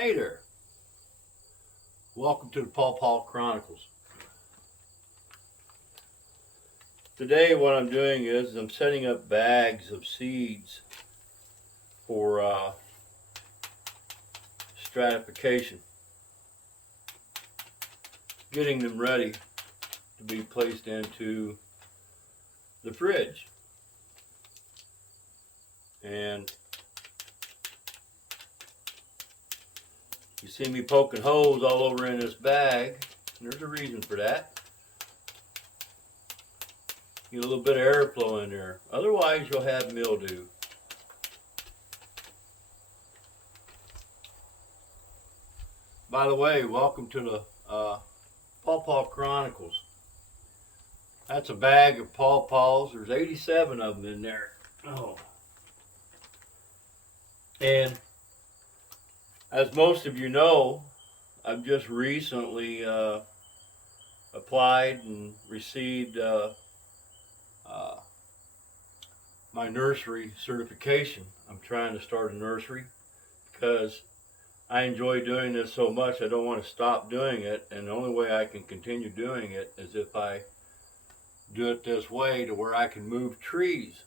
Hey there, welcome to the Paw Chronicles. Today what I'm doing is I'm setting up bags of seeds for stratification, getting them ready to be placed into the fridge. And you see me poking holes all over in this bag, and there's a reason for that. Get a little bit of airflow in there, otherwise you'll have mildew. By the way, welcome to the Paw Chronicles. That's a bag of paws. There's 87 of them in there. Oh. And as most of you know, I've just recently applied and received my nursery certification. I'm trying to start a nursery because I enjoy doing this so much I don't want to stop doing it, and the only way I can continue doing it is if I do it this way to where I can move trees.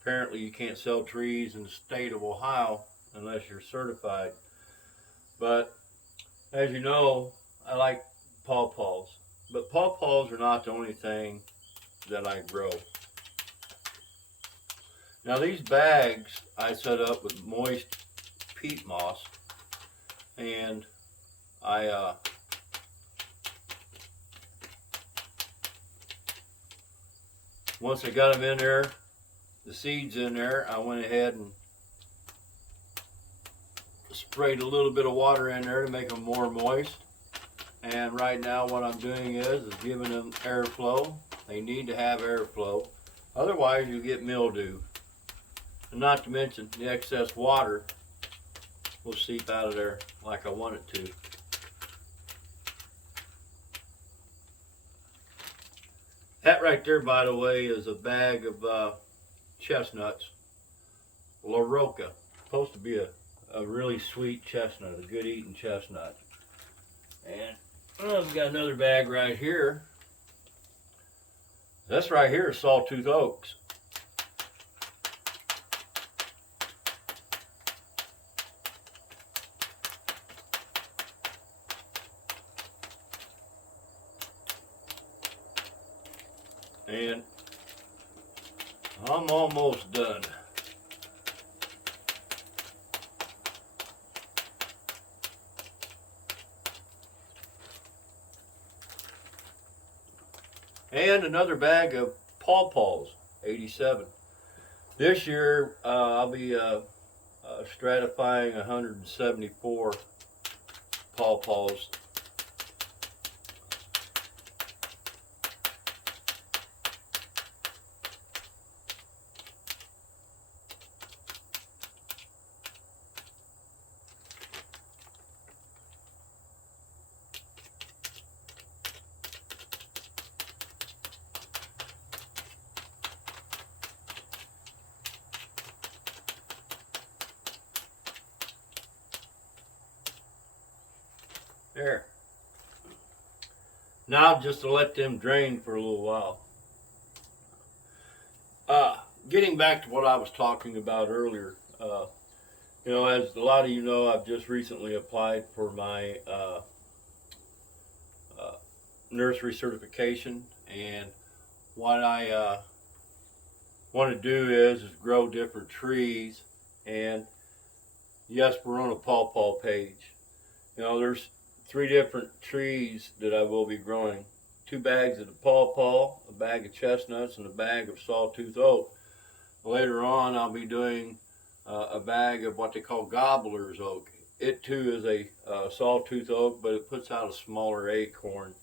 Apparently you can't sell trees in the state of Ohio unless you're certified. But as you know, I like paws. But paws are not the only thing that I grow. Now these bags I set up with moist peat moss, and I once I got them in there, the seeds in there, I went ahead and sprayed a little bit of water in there to make them more moist. And right now what I'm doing is giving them airflow. They need to have airflow, otherwise you get mildew. And not to mention the excess water will seep out of there like I want it to. That right there, by the way, is a bag of chestnuts, La Roca. Supposed to be a really sweet chestnut, a good eating chestnut. And we've got another bag right here. This right here is sawtooth oaks. And I'm almost done. And another bag of paws, 87. This year I'll be stratifying 174 paws. There. Now just to let them drain for a little while. Getting back to what I was talking about earlier, as a lot of you know, I've just recently applied for my nursery certification, and what I want to do is grow different trees. And yes, we're on a paw page. There's 3 different trees that I will be growing. 2 bags of the paw, a bag of chestnuts, and a bag of sawtooth oak. Later on, I'll be doing a bag of what they call gobbler's oak. It too is a sawtooth oak, but it puts out a smaller acorn.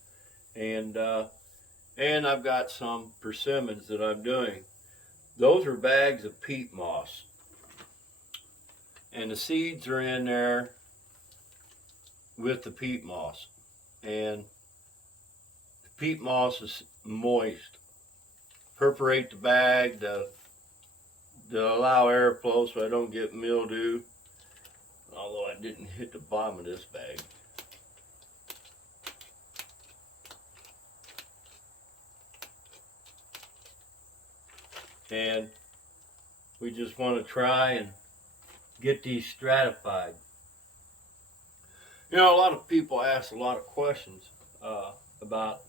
And I've got some persimmons that I'm doing. Those are bags of peat moss. And the seeds are in there with the peat moss. And the peat moss is moist. Perforate the bag to allow airflow so I don't get mildew. although I didn't hit the bottom of this bag. And we just want to try and get these stratified. You know, a lot of people ask a lot of questions about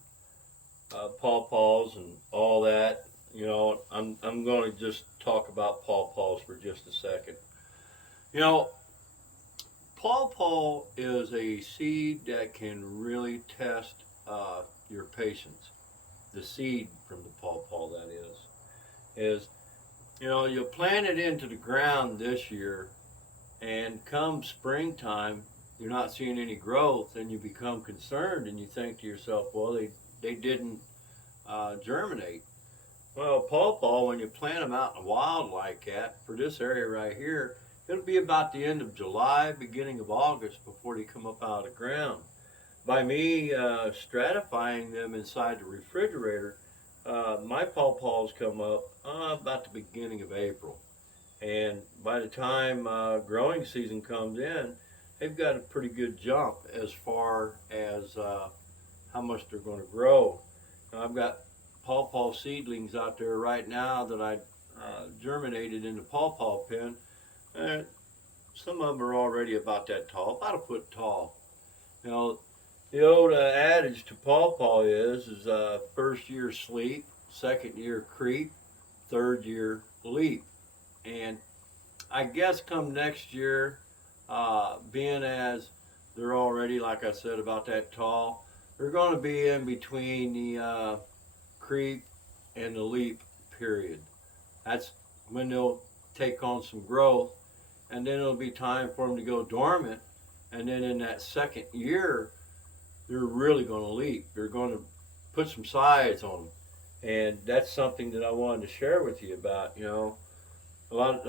pawpaws and all that. You know, I'm going to just talk about pawpaws for just a second. You know, pawpaw is a seed that can really test your patience. The seed from the pawpaw, that is, you know, you plant it into the ground this year, and come springtime, you're not seeing any growth, and you become concerned, and you think to yourself, well, they didn't germinate. Well, pawpaw, when you plant them out in the wild like that, for this area right here, it'll be about the end of July, beginning of August before they come up out of the ground. By me stratifying them inside the refrigerator, my pawpaws come up about the beginning of April. And by the time growing season comes in, they've got a pretty good jump as far as how much they're going to grow. Now, I've got pawpaw seedlings out there right now that I germinated in the pawpaw pen. Some of them are already about that tall, about a foot tall. You know, the old adage to pawpaw is first year sleep, second year creep, third year leap. And I guess come next year, being as they're already, like I said, about that tall, they're going to be in between the creep and the leap period. That's when they'll take on some growth, and then it'll be time for them to go dormant. And then in that second year, they're really going to leap. They're going to put some size on them. And that's something that I wanted to share with you about. You know,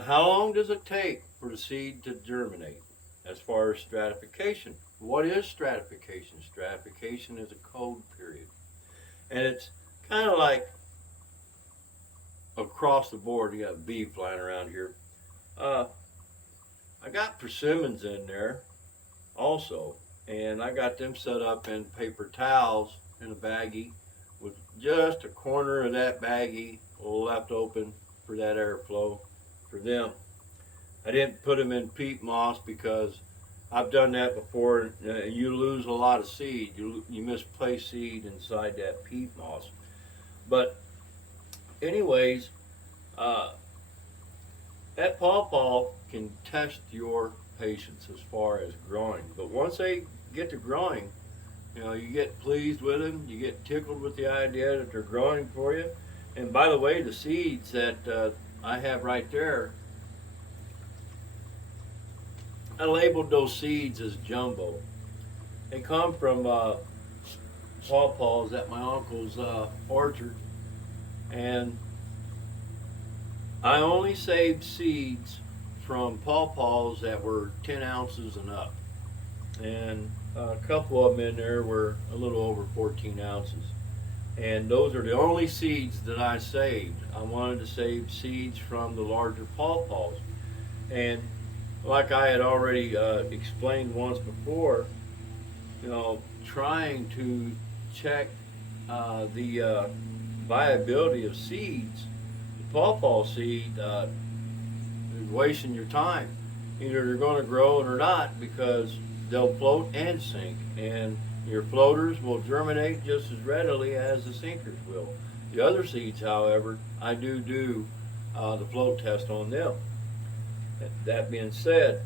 how long does it take for the seed to germinate as far as stratification? What is stratification? Stratification is a cold period. And it's kind of like across the board. You got a bee flying around here. I got persimmons in there also, and I got them set up in paper towels in a baggie with just a corner of that baggie left open for that airflow for them. I didn't put them in peat moss because I've done that before. You lose a lot of seed. You misplace seed inside that peat moss. But anyways, that pawpaw can test your patience as far as growing. But once they get to growing, you know, you get pleased with them. You get tickled with the idea that they're growing for you. And by the way, the seeds that I have right there, I labeled those seeds as jumbo. They come from pawpaws at my uncle's orchard, and I only saved seeds from pawpaws that were 10 ounces and up, and a couple of them in there were a little over 14 ounces. And those are the only seeds that I saved. I wanted to save seeds from the larger pawpaws. And like I had already explained once before, you know, trying to check the viability of seeds, the pawpaw seed is wasting your time. Either they're going to grow or not, because they'll float and sink, and your floaters will germinate just as readily as the sinkers will. The other seeds, however, I do the float test on them. That being said,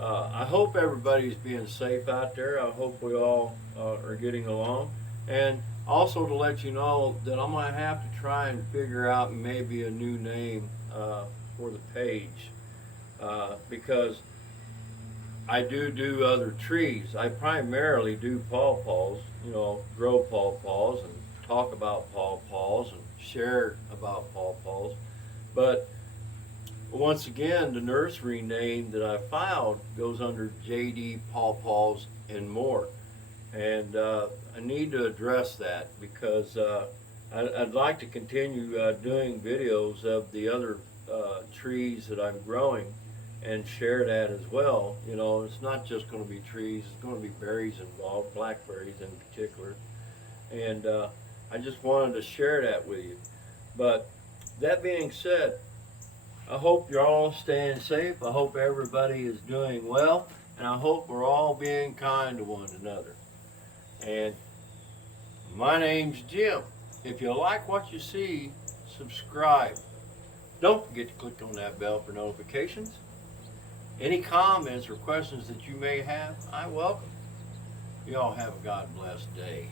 I hope everybody's being safe out there. I hope we all are getting along. And also to let you know that I'm going to have to try and figure out maybe a new name for the page, because I do other trees. I primarily do pawpaws, you know, grow pawpaws and talk about pawpaws and share about pawpaws. But once again, the nursery name that I filed goes under JD Pawpaws and More. And I need to address that, because I'd like to continue doing videos of the other trees that I'm growing, and share that as well. You know, it's not just going to be trees, it's going to be berries involved, blackberries in particular. And I just wanted to share that with you. But that being said, I hope you're all staying safe. I hope everybody is doing well. And I hope we're all being kind to one another. And my name's Jim. If you like what you see, subscribe. Don't forget to click on that bell for notifications. Any comments or questions that you may have, I welcome. You all have a God blessed day.